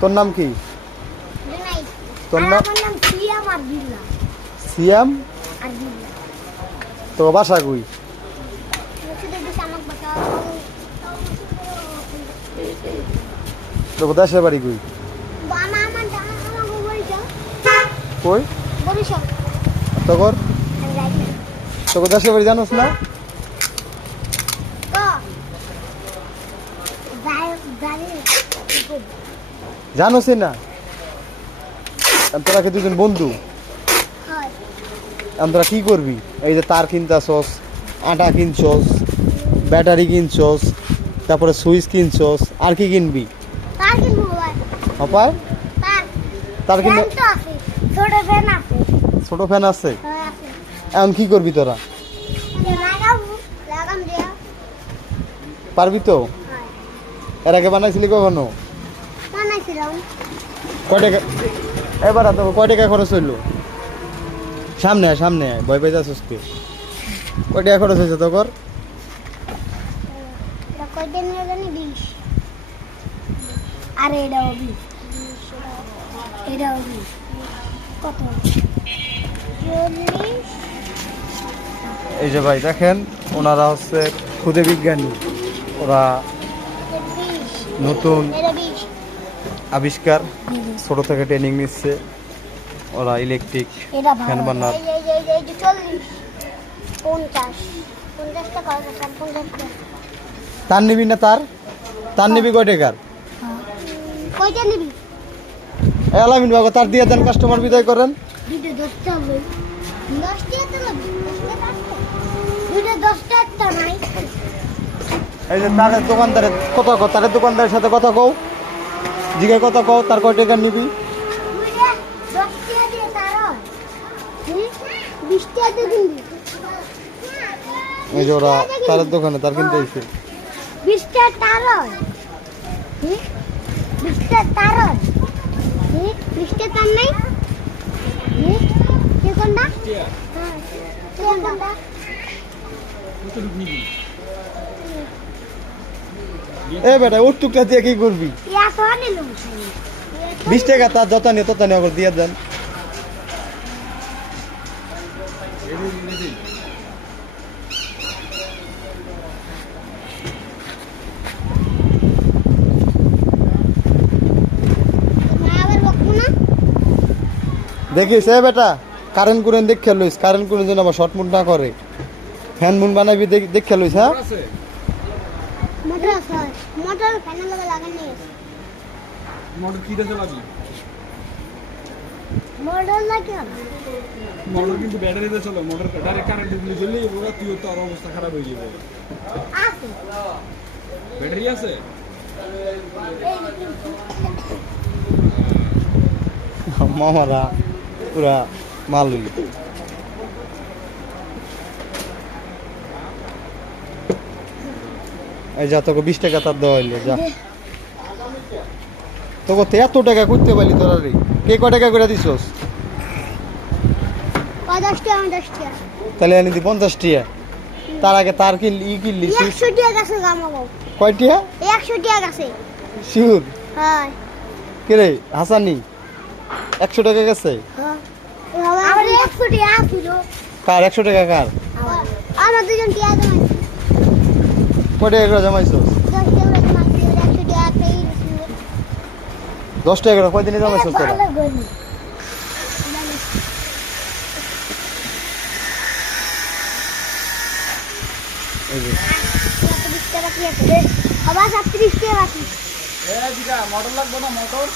তোর নাম কি? জুনাই। তোর নাম? আমার নাম সিয়াম আব্দুল্লাহ। সিয়াম? আব্দুল্লাহ। তো বাসা কই? মুর্শিদের দেশে আমার বাসা। তোর দেশের বাড়ি কই? বানা আমার জানা আমার বরিশাল। কই? বরিশাল। তোর? আমি যাই না। তোর দেশের বাড়ি জানোস না? তো জানি জানোসই না? তোরা কি দুজন বন্ধু? হয়। তোরা কি করবি? এই যে তার কিনতাছস, আটা কিনছস, ব্যাটারি কিনছস, তারপরে সুইচ কিনছস, আর কি কিনবি? তার কিনবো ভাই। অপার? তার কিনে ফ্যান তো আছে। ছোট ফ্যান আছে। ছোট ফ্যান আছে? হ্যাঁ আছে। এখন কি করবি তোরা? লাগাম দিয়া। পারবি তো? হয়। এর আগে বানাইছিলি কখনো? বানাইছিলাম। কয় টাকা? এবার তো কয় টাকা খরচ হইলো? সামনে আয়, সামনে আয়, ভয় পাই যাচ্ছিস কে? কয় টাকা খরচ হয়েছে তোর? এটা কয়দিন জানি 20। আরে এটাও 20। এটাও 20। কত? 40। এই যে ভাই দেখেন, ওনারা হচ্ছে ক্ষুদে বিজ্ঞানী। ওরা 20। নতুন এটা 20। আবিষ্কার, ছোট থেকে ট্রেনিং নিচ্ছে। ওরা ইলেকট্রিক এটা ফ্যান ভালো। বানার। এই যে 40। 50। 50 টাকা আছে, 50 টাকা। তার নিবি না? তার নিবি কয় টাকার? কয়টা নিবি? আলামিন বাবা, তার দিয়ে দেন, কাস্টমার বিদায় করেন। দুটো 10 টাকা লই। 10 টাকা তো লাগবে। 10 টাকা আছে। দুটো 10 টাকা নাই। এই যে তার দোকানদারের কথা কও, তার দোকানদারের সাথে কথা কও, জিজ্ঞাসা কথা কও, তার কয় টাকা নিবি? দুইটা 10 টাকা দিয়ে তার হয়। 20 টাকা দিয়ে কিনবি। এই যে ওরা তার দোকানে তার কিনতে এসে 20 টাকা তার হয়। 20 টাকা তার হয়। 20 টাকা তার নাই। কে কোনটা? হ্যাঁ। কে কোনটা? এ বেটা, ওর টুকটা দিয়ে কি করবি? ইয়া তো নিলাম। 20 টাকা তার যত নিয়ে তত নিয়ে আবার দিয়ে দেন। আবার বকবো না। দেখিস এ বেটা, কারেন্ট কুরেন দেখে লইস, কারেন্ট কুরেন যেন আবার শর্ট মুড না করে। ফ্যান মুন বানাবি দেখে লইস। হ্যাঁ, মোটর আছে। মোটর ফ্যানের লগে লাগানো আছে। মোটর কি দেশে লাগবে? মোটর লাগে না। মোটর কিন্তু ব্যাটারিতে চলে, মোটর ডাইরেক্ট কারেন্ট দিলে জ্বললেই ওরা তুই তো আর অবস্থা খারাপ হয়ে যাবে। আছে। ব্যাটারি আছে? মামারা পুরা মালুই। এই যা, তোকে 20 টাকা তার দেওয়া হইলে যা। তোকে তো এত টাকা করতে পারলি তোরা রে? কে কয় টাকা করে দিছস? 50 টাকা 10 টাকা। তাহলে এনে দি 50 টাকা। তার আগে তার কিনলি 100 টাকা গেছে গামাবো। কয় টাকা? 100 টাকা গেছে। শিওর? হ্যাঁ। কে রে হাসানি? 100 টাকা গেছে? হ্যাঁ। আমার 100 টাকা ছিল। কার 100 টাকা কার? আমার দুজন টাকা জমাইছে। কয় টাকা করে জমাইছস? 10 টাকা জমাইছে। 100 টাকা পেয়ে 10 টাকা করে কয়দিনে জমাইছস তোরা? ভালো গনি। এই যে 30 টাকা কি আছে? আবার 30 টাকা বাকি। মোটর লাগবে না? মোটর